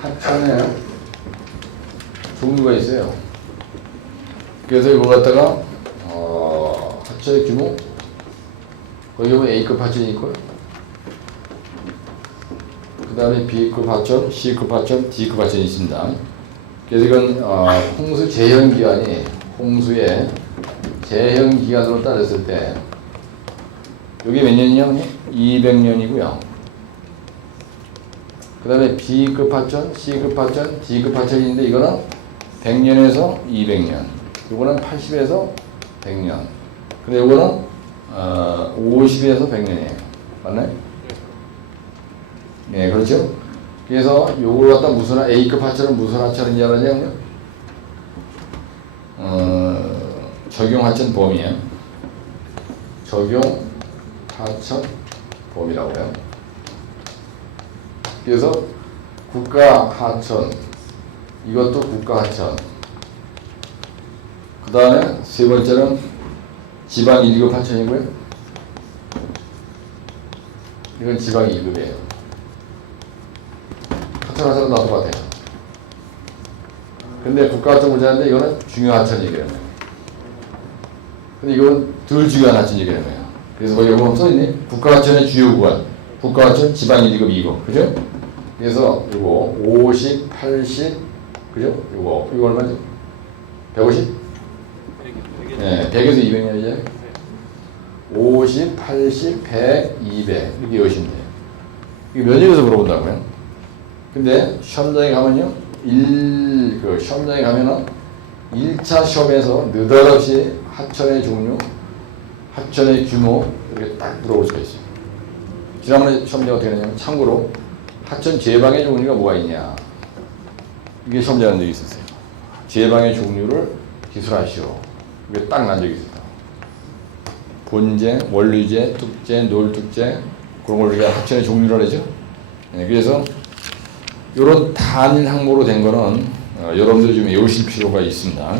하천에 종류가 있어요. 그래서 이거 갖다가 어, 하천의 규모 거기 보면 A급 하천이 있고요. 그 다음에 B급 하천, C급 하천, D급 하천이 있습니다. 그래서 이건 어, 홍수 재현 기간이 홍수의 재현 기간으로 따졌을 때 여기 몇 년이요? 200년이고요. 그 다음에 B급 하천, C급 하천, D급 하천이 있는데 이거는 100년에서 200년. 이거는 80에서 100년. 근데 이거는 어, 50에서 100년이에요. 맞나요? 네, 그렇죠? 그래서 요걸 갖다 무슨 하- A급 하천은 무슨 하천인지 알았냐면요? 어, 적용 하천 범위에 적용 하천 범위라고요. 그래서 국가 하천 이것도 국가 하천. 그 다음에 세 번째는 지방 1급 하천이고요. 이건 지방 2급이에요. 하천 하천은 다 똑같아요. 근데 국가 하천 문제인데 이거는 중요 하천 얘기라는 거예요. 근데 이건 덜 중요한 하천 얘기라는 거예요. 그래서 거기 여기 써있네. 국가 하천의 주요 구간. 국가 하천 지방 1급 2급. 그죠? 그래서 이거 50, 80, 그죠? 이거 이거 얼마죠? 150? 네, 100에서 200년이죠. 50, 80, 100, 200 이렇게 여시면 돼요. 이게 면역에서 물어본다고요. 근데 시험장에 가면요, 일, 그 시험장에 가면은 1차 시험에서 느닷없이 하천의 종류, 하천의 규모 이렇게 딱 물어볼 수가 있어요. 지난번에 시험장 어떻게 했냐면 참고로 하천 제방의 종류가 뭐가 있냐 이게 시험장 적이 있었어요. 제방의 종류를 기술하시오. 이게 딱 난 적이 있어요. 본제, 원류제, 뚝제, 놀뚝제 그런 걸 우리가 합천의 종류라 그러죠. 네, 그래서 이런 단일 항목으로 된 거는 어, 여러분들 좀 외우실 필요가 있습니다.